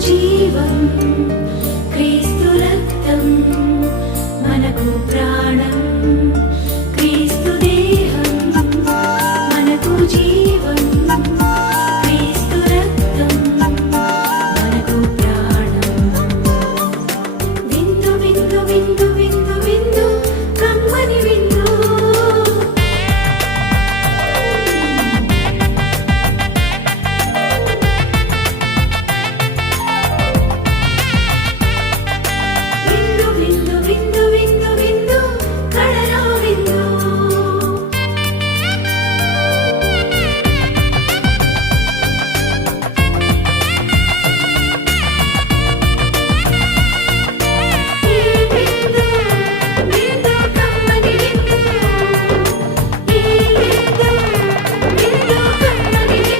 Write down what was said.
జీవం క్రీస్తు రక్తం మనకు ప్రాణం క్రీస్తు దేహం మనకు జీవం.